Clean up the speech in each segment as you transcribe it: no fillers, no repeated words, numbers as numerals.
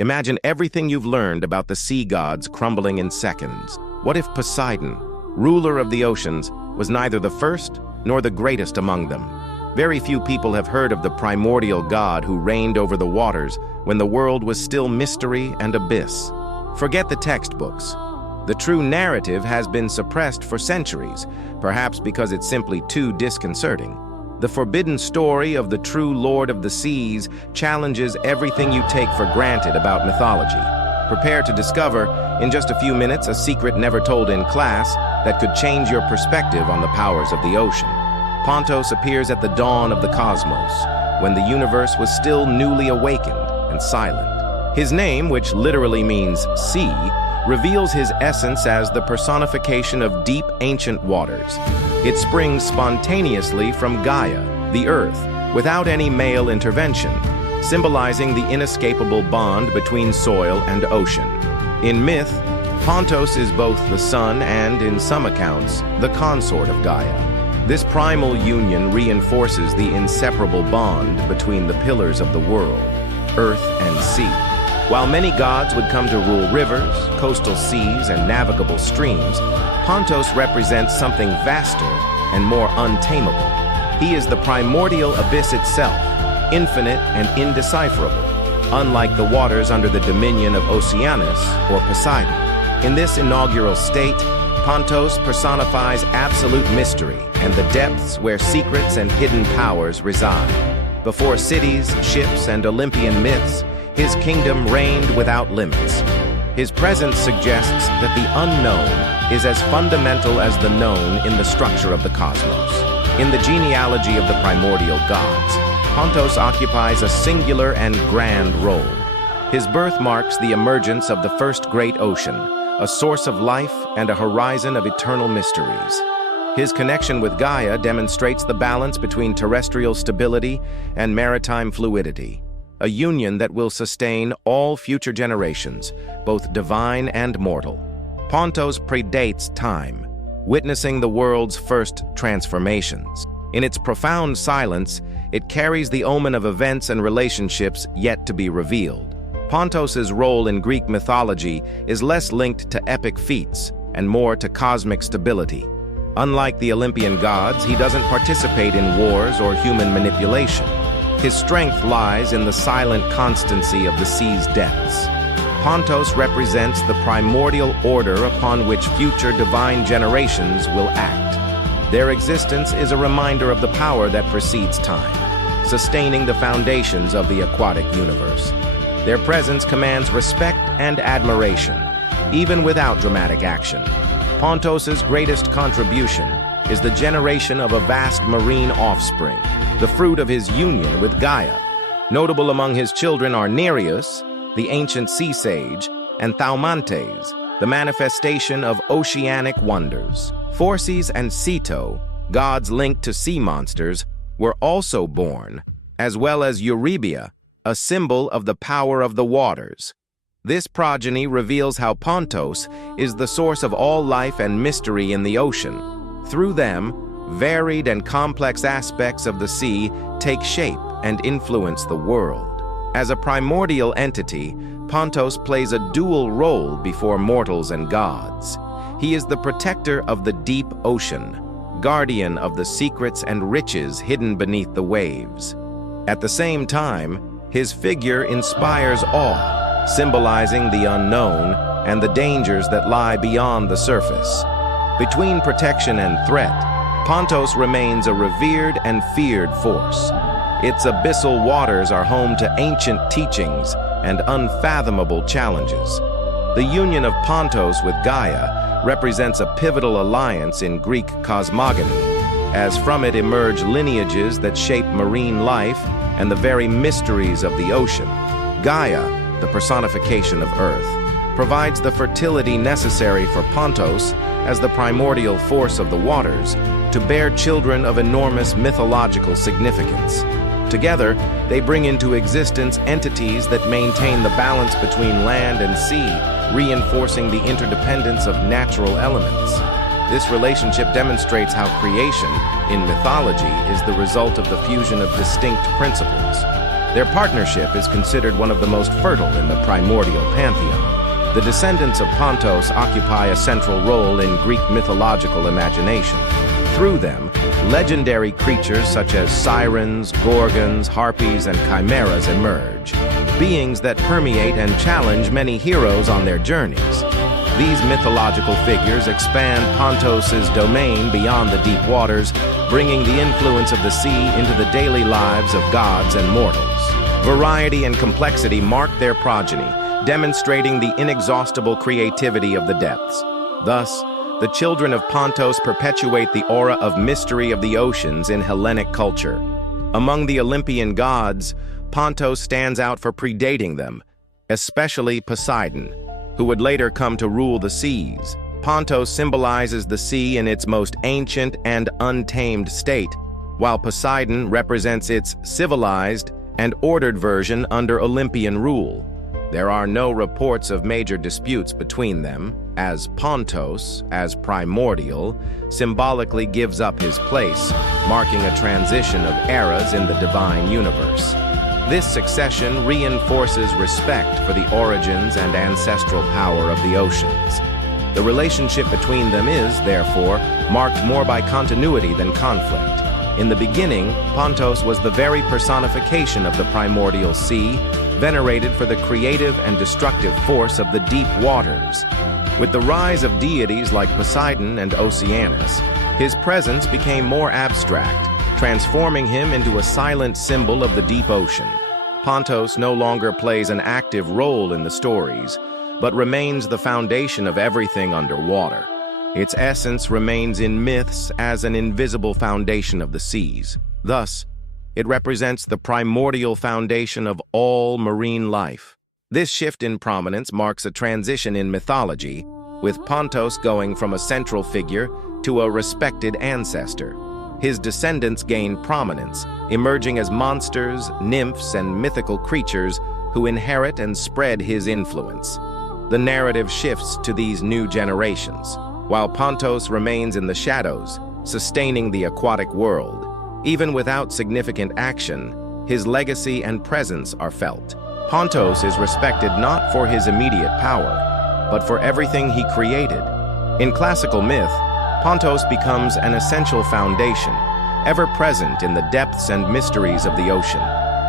Imagine everything you've learned about the sea gods crumbling in seconds. What if Poseidon, ruler of the oceans, was neither the first nor the greatest among them? Very few people have heard of the primordial god who reigned over the waters when the world was still mystery and abyss. Forget the textbooks. The true narrative has been suppressed for centuries, perhaps because it's simply too disconcerting. The forbidden story of the true Lord of the Seas challenges everything you take for granted about mythology. Prepare to discover, in just a few minutes, a secret never told in class that could change your perspective on the powers of the ocean. Pontos appears at the dawn of the cosmos, when the universe was still newly awakened and silent. His name, which literally means sea, reveals his essence as the personification of deep ancient waters. It springs spontaneously from Gaia, the earth, without any male intervention, symbolizing the inescapable bond between soil and ocean. In myth, Pontos is both the son and, in some accounts, the consort of Gaia. This primal union reinforces the inseparable bond between the pillars of the world, earth and sea. While many gods would come to rule rivers, coastal seas, and navigable streams, Pontos represents something vaster and more untamable. He is the primordial abyss itself, infinite and indecipherable, unlike the waters under the dominion of Oceanus or Poseidon. In this inaugural state, Pontos personifies absolute mystery and the depths where secrets and hidden powers reside. Before cities, ships, and Olympian myths, his kingdom reigned without limits. His presence suggests that the unknown is as fundamental as the known in the structure of the cosmos. In the genealogy of the primordial gods, Pontos occupies a singular and grand role. His birth marks the emergence of the first great ocean, a source of life and a horizon of eternal mysteries. His connection with Gaia demonstrates the balance between terrestrial stability and maritime fluidity, a union that will sustain all future generations, both divine and mortal. Pontos predates time, witnessing the world's first transformations. In its profound silence, it carries the omen of events and relationships yet to be revealed. Pontos's role in Greek mythology is less linked to epic feats and more to cosmic stability. Unlike the Olympian gods, he doesn't participate in wars or human manipulation. His strength lies in the silent constancy of the sea's depths. Pontos represents the primordial order upon which future divine generations will act. Their existence is a reminder of the power that precedes time, sustaining the foundations of the aquatic universe. Their presence commands respect and admiration, even without dramatic action. Pontos's greatest contribution is the generation of a vast marine offspring, the fruit of his union with Gaia. Notable among his children are Nereus, the ancient sea sage, and Thaumantes, the manifestation of oceanic wonders. Phorcys and Ceto, gods linked to sea monsters, were also born, as well as Eurybia, a symbol of the power of the waters. This progeny reveals how Pontos is the source of all life and mystery in the ocean. Through them, varied and complex aspects of the sea take shape and influence the world. As a primordial entity, Pontos plays a dual role before mortals and gods. He is the protector of the deep ocean, guardian of the secrets and riches hidden beneath the waves. At the same time, his figure inspires awe, symbolizing the unknown and the dangers that lie beyond the surface. Between protection and threat, Pontos remains a revered and feared force. Its abyssal waters are home to ancient teachings and unfathomable challenges. The union of Pontos with Gaia represents a pivotal alliance in Greek cosmogony, as from it emerge lineages that shape marine life and the very mysteries of the ocean. Gaia, the personification of Earth, provides the fertility necessary for Pontos, as the primordial force of the waters, to bear children of enormous mythological significance. Together, they bring into existence entities that maintain the balance between land and sea, reinforcing the interdependence of natural elements. This relationship demonstrates how creation, in mythology, is the result of the fusion of distinct principles. Their partnership is considered one of the most fertile in the primordial pantheon. The descendants of Pontos occupy a central role in Greek mythological imagination. Through them, legendary creatures such as sirens, gorgons, harpies, and chimeras emerge, beings that permeate and challenge many heroes on their journeys. These mythological figures expand Pontos's domain beyond the deep waters, bringing the influence of the sea into the daily lives of gods and mortals. Variety and complexity mark their progeny, demonstrating the inexhaustible creativity of the depths. Thus, the children of Pontos perpetuate the aura of mystery of the oceans in Hellenic culture. Among the Olympian gods, Pontos stands out for predating them, especially Poseidon, who would later come to rule the seas. Pontos symbolizes the sea in its most ancient and untamed state, while Poseidon represents its civilized and ordered version under Olympian rule. There are no reports of major disputes between them, as Pontos, as primordial, symbolically gives up his place, marking a transition of eras in the divine universe. This succession reinforces respect for the origins and ancestral power of the oceans. The relationship between them is, therefore, marked more by continuity than conflict. In the beginning, Pontos was the very personification of the primordial sea, venerated for the creative and destructive force of the deep waters. With the rise of deities like Poseidon and Oceanus, his presence became more abstract, transforming him into a silent symbol of the deep ocean. Pontos no longer plays an active role in the stories, but remains the foundation of everything underwater. Its essence remains in myths as an invisible foundation of the seas. Thus, it represents the primordial foundation of all marine life. This shift in prominence marks a transition in mythology, with Pontos going from a central figure to a respected ancestor. His descendants gain prominence, emerging as monsters, nymphs, and mythical creatures who inherit and spread his influence. The narrative shifts to these new generations, while Pontos remains in the shadows, sustaining the aquatic world. Even without significant action, his legacy and presence are felt. Pontos is respected not for his immediate power, but for everything he created. In classical myth, Pontos becomes an essential foundation, ever present in the depths and mysteries of the ocean.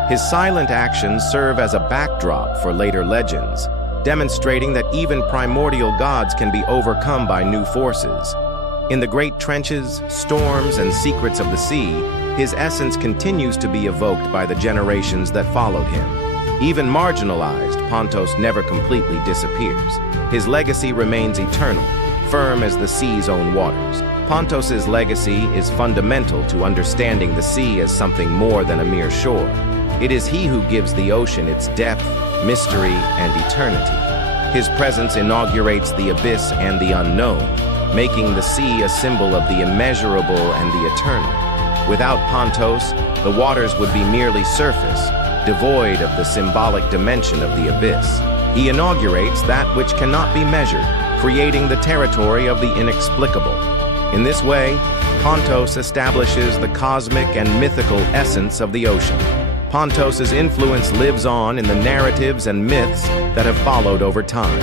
His silent actions serve as a backdrop for later legends, demonstrating that even primordial gods can be overcome by new forces. In the great trenches, storms, and secrets of the sea, his essence continues to be evoked by the generations that followed him. Even marginalized, Pontos never completely disappears. His legacy remains eternal, firm as the sea's own waters. Pontos's legacy is fundamental to understanding the sea as something more than a mere shore. It is he who gives the ocean its depth, mystery, and eternity. His presence inaugurates the abyss and the unknown, making the sea a symbol of the immeasurable and the eternal. Without Pontos, the waters would be merely surface, devoid of the symbolic dimension of the abyss. He inaugurates that which cannot be measured, creating the territory of the inexplicable. In this way, Pontos establishes the cosmic and mythical essence of the ocean. Pontos's influence lives on in the narratives and myths that have followed over time.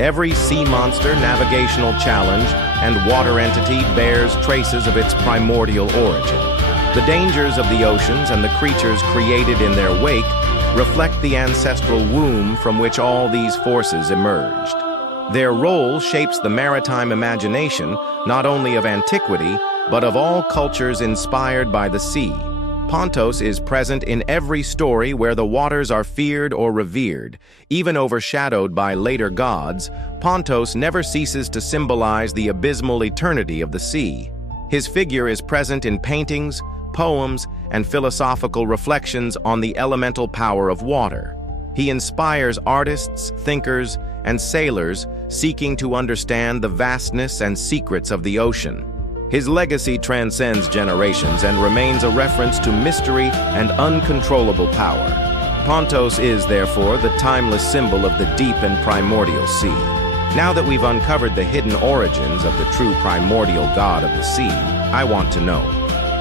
Every sea monster, navigational challenge, and water entity bears traces of its primordial origin. The dangers of the oceans and the creatures created in their wake reflect the ancestral womb from which all these forces emerged. Their role shapes the maritime imagination not only of antiquity, but of all cultures inspired by the sea. Pontos is present in every story where the waters are feared or revered. Even overshadowed by later gods, Pontos never ceases to symbolize the abysmal eternity of the sea. His figure is present in paintings, poems, and philosophical reflections on the elemental power of water. He inspires artists, thinkers, and sailors seeking to understand the vastness and secrets of the ocean. His legacy transcends generations and remains a reference to mystery and uncontrollable power. Pontos is, therefore, the timeless symbol of the deep and primordial sea. Now that we've uncovered the hidden origins of the true primordial god of the sea, I want to know,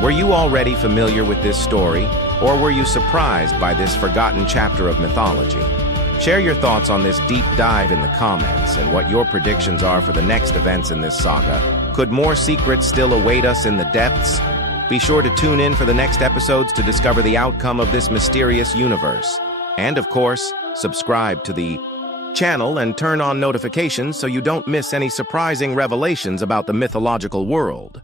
were you already familiar with this story, Or were you surprised by this forgotten chapter of mythology? Share your thoughts on this deep dive in the comments and what your predictions are for the next events in this saga. Could more secrets still await us in the depths? Be sure to tune in for the next episodes to discover the outcome of this mysterious universe. And of course, subscribe to the channel and turn on notifications so you don't miss any surprising revelations about the mythological world.